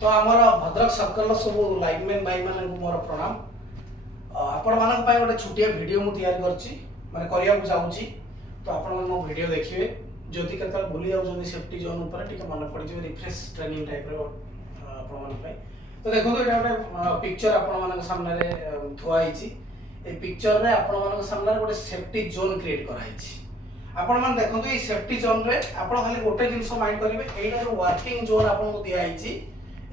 तो आमर भद्रक सर्कल सब लाइनमैन भाई मान मोर प्रणाम। आपण मान गोटे छोटिया वीडियो मुझे माने करने चाहूँगी। तो आपण मो वीडियो देखिए जदि के भूली जाऊँ सेफ्टी जोन उपर टिके मन पड़ जाए रिफ्रेश ट्रेनिंग टाइप तो देखो ये गोटे पिक्चर आपण सामने थुआई। पिक्चर रे आपण मान सामने गोटे सेफ्टी जोन क्रिएट कराई। आपण मान देखो ये सेफ्टी जोन रे आपण खाली गोटे जिनस माइंड करेंगे एटा जो वर्किंग जोन आपको दिखाई।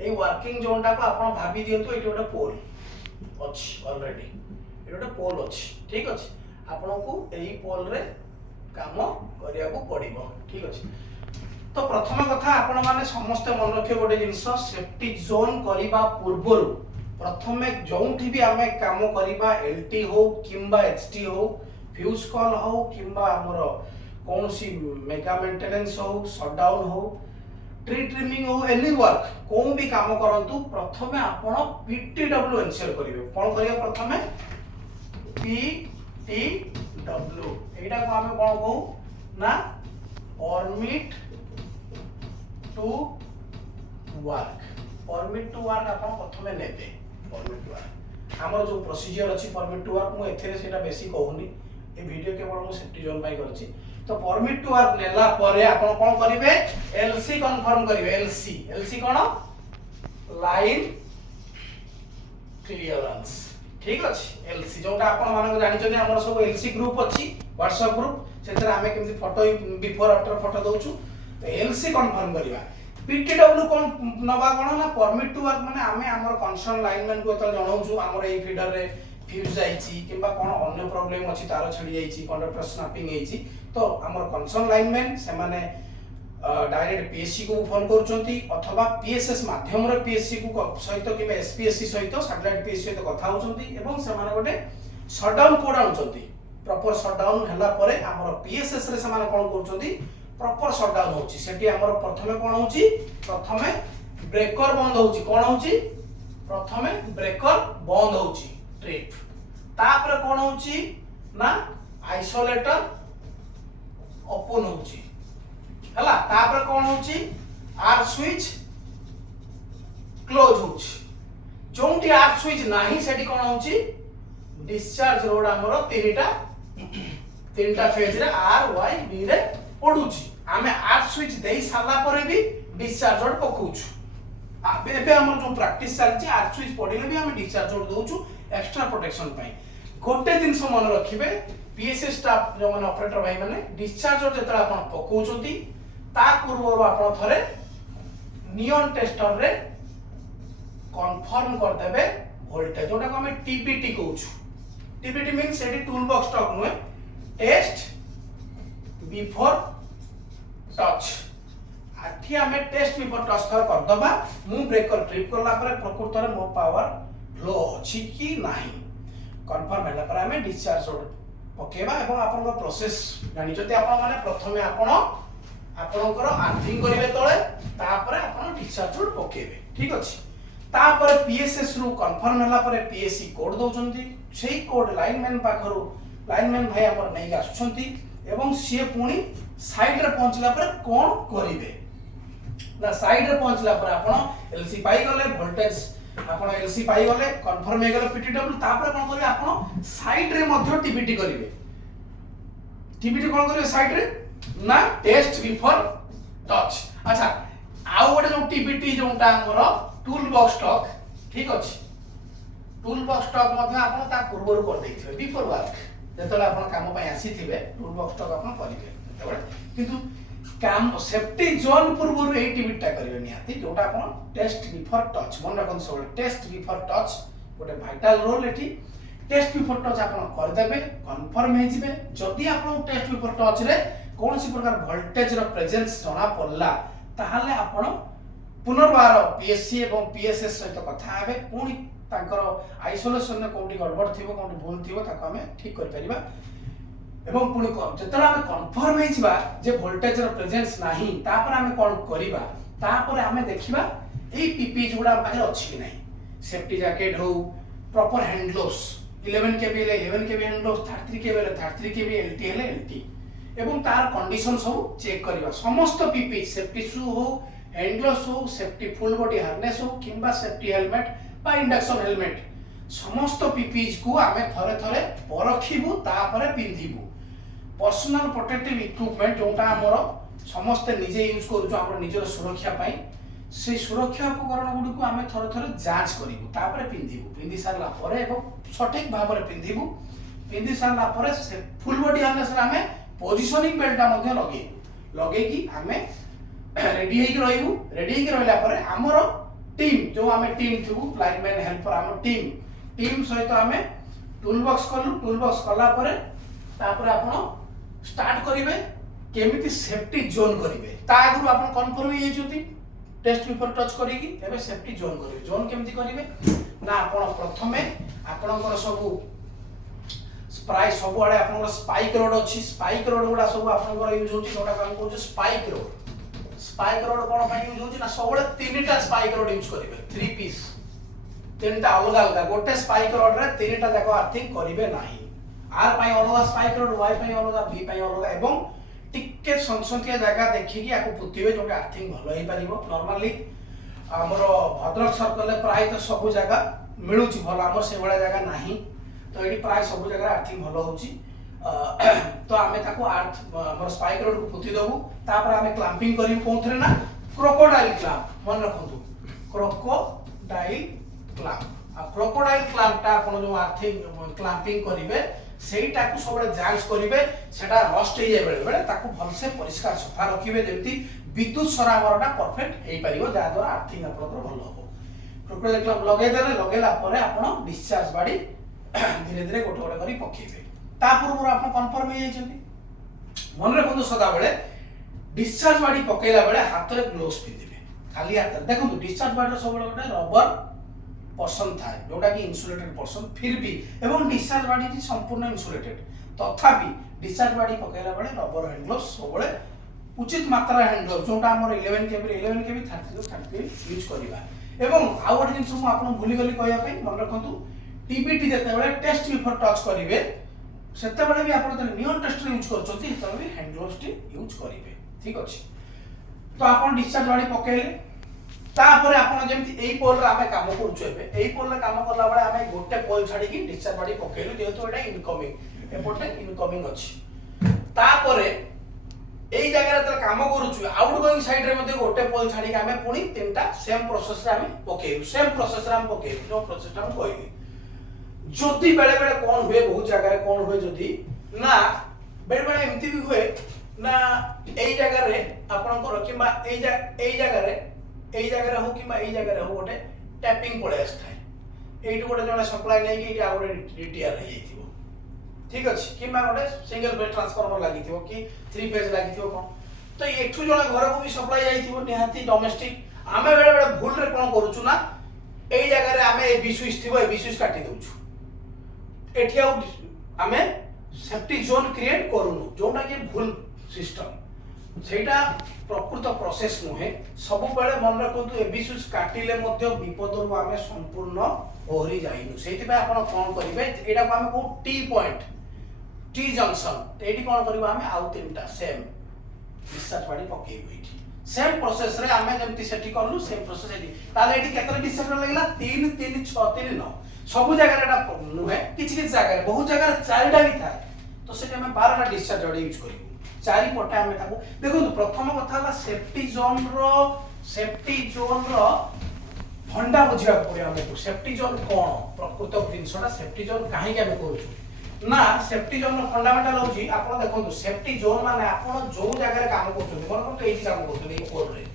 ये वर्किंग जोन टाक आप भाभी दिंतु ये गोटे पोल अच्छी ऑलरेडी ये गोटे पोल अच्छी ठीक अच्छे आपन को यही पोल रे काम करिया को पड़िबो ठीक अच्छे। तो प्रथम कथा आपण माने समस्त मन रखियो गोटे जिंस सेफ्टी जोन करिबा पूर्वरु प्रथमे जोंठी भी आमे काम करिबा एलटी हो किंबा एचटी हो फ्यूज कॉल हो किंबा हमर कोनसी मेगा मेंटेनेंस हो शटडाउन हो ट्री ट्रिमिंग हो एनी वर्क कोन भी काम करंतु प्रथमे आपण पीटीडब्ल्यू एंश्योर करिवे। कोन करिया प्रथमे पीटीडब्ल्यू एटा को हमें कोन कहू ना परमिट टू वर्क आपण प्रथमे नेबे। परमिट टू वर्क हमर जो प्रोसीजर अछि परमिट टू वर्क मु एथरे सेटा बेसी कहूनी ए वीडियो केवल मु सेफ्टी जोन पाई करछि। तो परमिट टू वर्क नेला परे आपण कोन करिवे एलसी कंफर्म करिवे। एलसी कोन लाइन क्लियरेंस ठीक अछि। एलसी जोटा आपण माने जानि छथि हमर सब एलसी ग्रुप अछि व्हाट्सएप ग्रुप सेतरे आमे केमति फोटो बिफोर आफ्टर फोटो दोछु। तो एलसी कंफर्म करिवा। पीटीडब्ल्यू कोन नबा कोन ना परमिट टू वर्क माने आमे हमर कंसर्न लाइनमैन को एतल जणाउछु हमर एई फीडर रे फ्यूज जाईची किंबा कोन अन्य प्रॉब्लम अछि तार छडी जाईची कंडक्टर स्नैपिंग हेची। तो हमर कंसर्न लाइनमैन से माने डायरेक्ट पीएससी को फोन करचंती अथवा पीएसएस माध्यम रे पीएससी को सहित किबा एसपीएससी सहित सैटेलाइट पीएससी सहित कथा होचंती एवं से माने गोटे शटडाउन कोड आउचंती। प्रॉपर शटडाउन हला परे हमर पीएसएस रे से माने कोन करचंती प्रॉपर शटडाउन होची। सेठी हमर प्रथमे कोन होची प्रथमे ब्रेकर बंद होची। कोन होची प्रथमे ब्रेकर बंद होची ट्रिप तापर कोन होची ना आइसोलेटर ओपन होची हला तापर कोन होची आर स्विच क्लोज होची। जोंटी आर स्विच नाही सेठी कोन होची डिस्चार्ज रोड हमरो तीनटा फेज रे आर वाई बी रे पडुची। आमे आर स्विच देई साला परे भी डिस्चार्ज रोड पकोउछु। एबे हमर जो प्रैक्टिस चलची आर स्विच पडिले भी हम डिस्चार्ज रोड दोउछु एक्स्ट्रा प्रोटेक्शन पाई। गोटे जिंस मन रखिबे पीएससी स्टाफ जो माने ऑपरेटर भाई माने डिस्चार्ज रोड जेतला आपण पकोउछंती ता पूर्वरु आपण थरे नियन टेस्टर रे कंफर्म कर देबे वोल्टेज जोटा को हमें टीपीटी कहउछु। टीपीटी मींस एडी टूल बॉक्स टॉक नुए टेस्ट बिफोर टच आठी हमें टेस्ट बिफोर टच थर कर दबा मु ब्रेकर ट्रिप करला परे प्रकृत रे मो पावर फ्लो अछि कि नाही कंफर्म होला पर हमें डिस्चार्ज रोड पकेबा एवं आपन को प्रोसेस जानि जति आपन माने प्रथमे आपनकर आर्थिंग करिवे तळे तापर आपन डिस्चार्ज रोड पकेबे ठीक अछि। तापर पीएसएस रु कंफर्म होला पर पीएससी कोड दोचंती सेही कोड लाइनमैन पाखरु लाइनमैन भाई हमर नै आछुंती एवं से पुनी साइड रे पहुंचला पर कोन करिवे ना साइड रे पहुंचला पर आपन एलसी पाई गले वोल्टेज आपन एलसी पाई गले कंफर्म हे गले पीटीडब्ल्यू तापर कोन करिवे आपन साइड रे मध्ये टीपीटी करिवे। टीपीटी कोन करिवे साइड रे ना टेस्ट बिफोर टच। अच्छा आउ गोटे जो टीपीटी जोटा हमर टूल बॉक्स स्टॉक ठीक अछि। टूल बॉक्स स्टॉक मध्ये आपन ता पूर्वरु कर दैथिबे बिफोर वर्क जेतले आपन काम पय आसीथिबे टूल बॉक्स स्टॉक आपन करिवे तेबे किंतु काम सेफ्टी जोन पूर्वरु एई टीपीटा करिवे निहाती जोटा आपन टेस्ट बिफोर टच मन रखन सब टेस्ट बिफोर टच गोटे वाइटल रोल एठी। टेस्ट बिफोर टच आपन कर देबे कंफर्म हे जिवे। जदी आपन टेस्ट बिफोर टच रे कोनसी प्रकार वोल्टेज रो प्रेजेंस जणा पड़ला ताहाले आपन पुनर्बार पीएससी एवं पीएसएस सहित कथा हेबे पुनी तांकर आइसोलेशन कोठी गड़बड़ थिबो कोठी भूल थिबो ताको हमें ठीक कर परिबा एवं पुनी जेतला हमें कंफर्म हे जिबा जे वोल्टेज रो प्रेजेंस नाही तापर हमें कोन करिबा तापर हमें देखिबा ए पीपी जोडा बाहर अछि कि नाही। सेफ्टी जैकेट हो प्रॉपर हैंड ग्लोव्स 11 केबी ले 11 केबी हैंड ग्लोव्स 33 केबी ले 33 केबी एलटी ले एलटी एवं तार कंडीशन सब चेक करिबा। समस्त पीपी सेफ्टी शू हो हैंड ग्लोव्स हो सेफ्टी फुल बॉडी हार्नेस हो किंबा सेफ्टी हेलमेट बा इंडक्शन हेलमेट समस्त पीपीज को आमे थरे थरे परखिबु तापरे पिंधिबु पर्सनल प्रोटेक्टिव इक्विपमेंट जोटा हमर समस्त निजे यूज करू हमर निजर सुरक्षा पाई से सुरक्षा उपकरण गुडी को आमे थरे थरे जांच करिबु तापरे पिंधि सारला परे एवं सठिक भाव रे पिंधि सारला परे से फुल बॉडी हार्नेस रे आमे पोजिशनिंग बेल्ट मध्ये लगे कि आमे रेडी हेक रहिबु रेडी हेक रहला परे हमर टीम जो आमे टीम थिबु लाइनमैन हेल्पर हमर टीम सहित आमे टूल बॉक्स कला परे तापरे आपण स्टार्ट करिवे केमिति सेफ्टी जोन करिवे ता आगु आपण कन्फर्म हे जति टेस्ट पेपर टच करिकी एबे सेफ्टी जोन करिवे जोन केमिति करिवे ना आपण प्रथमे आपणकर सब प्राय सब आड़े आपन स्पाइक रोड अच्छी स्पाइक रोड गुड़ा सब आपन यूज होची जोटा काम कहू स्पाइक रोड कोन ପାଇଁ यूज होची ना सबले तीनटा स्पाइक रोड यूज करिवे 3 पीस तीनटा अलग अलग गोटे स्पाइक रोड रे तीनटा जाको आर्थिंग करिवे नाही आर पई अलग स्पाइक रोड वाई पई अलग बी पई अलग एवं टिके संसंतिया जगह देखि कि आको पुतिवे जोटा आर्थिंग भलो हे परिबो नॉर्मली हमर भद्रक सर्कल प्राय तो सब जगह मिलुची भलो हमर से बडा जगह नाही तो ये प्राय सब जगह आर्थिंग भलो होची तो आमे ताको आर्थ हमर स्पाइक रोड को पुति दबु तापर आमे क्लैंपिंग करी कोथरे ना क्रोकोडाइल क्लैंप मन रखंतु क्रोकोडाइल क्लैंप आ क्रोकोडाइल क्लैंप ता आपण जो आर्थिंग क्लैंपिंग करिवे सेटा को सबले जांच करिवे सेटा रस्ट हे जाय बेले बेले ताको भलसे परिष्कार सफा रखिवे जेंति विद्युत सराबरटा परफेक्ट हे परिबो जा द्वारा आर्थिंग आपनकर भलो हो क्रोकोडाइल क्लैंप लगे देले लगेला परे आपण डिस्चार्ज बाडी धीरे धीरे गोटे गोटे करी पकेइबे ता पूर्व आपण कन्फर्म हे जायछथि मन रखंतु सदा बेले डिस्चार्ज बाडी पकेइला बेले हाथ रे ग्लोव्स पिंदिबे खाली हाथ देखंतु डिस्चार्ज बाडी सब गोटे रबर पर्सन थाए जोटा कि इन्सुलेटेड पर्सन फिर भी एवं डिस्चार्ज बाडी संपूर्ण इन्सुलेटेड तथापि डिस्चार्ज बाडी पकेइला बेले रबर हैंड ग्लोव्स सबले उचित मात्रा हैंड ग्लोव्स जोटा हमर 11 केबी 30 यूज करिबा एवं आ गोटे जिंस मु आपण भूली गली कहया पई मन रखंतु टीबीटी जते बेले टेस्ट पेपर टच करिवे सेते बेले भी आपण जने नियन टेस्ट यूज करचोती त भी हैंड ग्लोव्स टी यूज करिवे ठीक अछि तो आपण डिस्चार्ज बाडी पकेइले तापर आपण जेमति एई पोल रे आमे काम करछु एबे एई पोल रे काम करला बेले आमे गोटे पोल छाडी कि डिस्चार्ज बाडी पकेइलु जेहेतु एटा इनकमिंग एपोटे इनकमिंग अछि तापर एई जगह रे त काम करछु आउटगोइंग साइड रे मध्ये गोटे पोल छाडी कि आमे पुनी तीनटा सेम प्रोसेस रे आमे पकेइलु सेम प्रोसेस रे आमे पकेइलु जो प्रोसेस टा हम कहली जदि बेले बेले कौन हुए बहुत जगह कौन हुए जदि ना बेले बेले एमती भी हुए ना एई जगह रे आपनकर किबा एई जगह रे हो किबा एई जगह रे हो गोटे टैपिंग पळे आस्थाय एइट गोटे जने सप्लाई नै कि एटा गोटे रिटीआर हे जाइथिबो ठीक अछि किबा गोटे सिंगल फेज ट्रांसफार्मर लागिथिबो कि 3 फेज लागिथिबो कोन तो एठु जने घर को भी सप्लाई जाइथिबो निहाती डोमेस्टिक आमे बेले बेले भूल रे कोन करूछु ना एई जगह रे आमे ए बी स्विच थिबो ए बी स्विच काटी दउछु एठी आमे सेफ्टी जोन क्रिएट करूनु जोटा कि भूल सिस्टम सेटा प्रकृत प्रोसेस नुहे सब बेले मन रखंतु एबी स्विच काटिले मध्ये विपद रु आमे संपूर्ण ओहरी जाइनु सेति पे आपण कोन करिवे एटा को आमे को टी पॉइंट टी जंक्शन एटी कोन करिवा आमे आउ तीनटा सेम डिस्चार्ज बाडी पकेइबो एठी सेम प्रोसेस रे आमे जेमति सेठी करलु सेम प्रोसेस एठी ताले एठी केतरा डिस्चार्ज लागला 3 3 6 3 9 सब जगह एटा नुहे किछि किछि जगह बहुत जगह चारटा भी था तो सेटा हम 12टा डिस्चार्ज बाडी यूज करिवो चारि पटे हम ताको देखो प्रथम कथा हला सेफ्टी जोन रो फंडा बुझिया पड़े हमको सेफ्टी जोन कोन प्रकृत जिंसटा सेफ्टी जोन काहे के हम करूछु ना सेफ्टी जोन रो फंडामेंटल होची आपण देखो सेफ्टी जोन माने आपण जो जगह रे काम करछन मन को एठी काम करछन ए कोड रे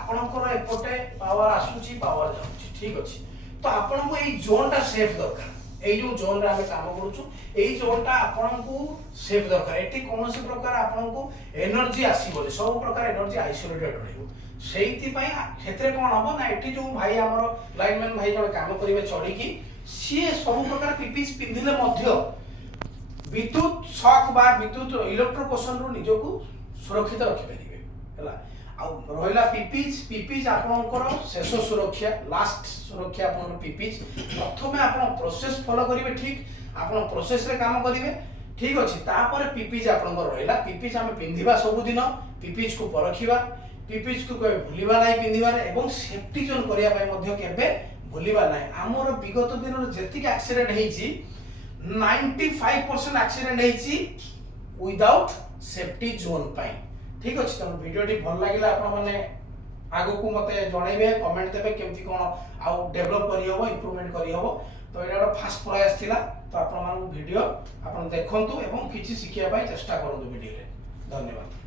आपणकर एपटे पावर आसुची पावर जाउची ठीक अछि तो आपण को ए जोन टा सेफ दरकार ए जो जोन रे हम काम करूछु ए जोन टा आपण को सेफ दरकार एठी कोनोसी प्रकार आपण को एनर्जी आसीबो सब प्रकार एनर्जी आइसोलेटेड रहइबो सेहिति पई क्षेत्र कोन हबो ना एठी जो भाई हमरो लाइनमैन भाई जण काम करिवे चढ़ी की सी सब प्रकार पीपीस पिंधिले मध्य विद्युत शॉक बा विद्युत इलेक्ट्रोकोशन रो निजको सुरक्षित रखि परिबे हला आ रहिला पीपीज आपनकर शेष सुरक्षा लास्ट सुरक्षा आपन पीपीज प्रथमे आपन प्रोसेस फॉलो करिवे ठीक आपन प्रोसेस रे काम करिवे ठीक अछि तापर पीपीज आपनकर रहिला पीपीज हम पिंधिबा सब दिन पीपीज को परखिबा PPE को केबे भूलिबा नाही पिंदिबार एवं सेफ्टी जोन करिया पय मध्ये केबे भूलिबा नाही हमर विगत दिन जेतिक एक्सीडेंट हेची 95% एक्सीडेंट हेची विदाउट सेफ्टी जोन पाई। ठीक अछि त वीडियो टी भल लागिला आपण माने आगो को मते जणाइबे कमेंट देबे केमति कोन आउ डेवलप करि हबो इंप्रूवमेंट करि हबो। तो एटा फास्ट प्रयास थिला तो आपण मान वीडियो आपण देखंतु एवं किछि सिखिया पाई चेष्टा करंतु वीडियो रे। धन्यवाद।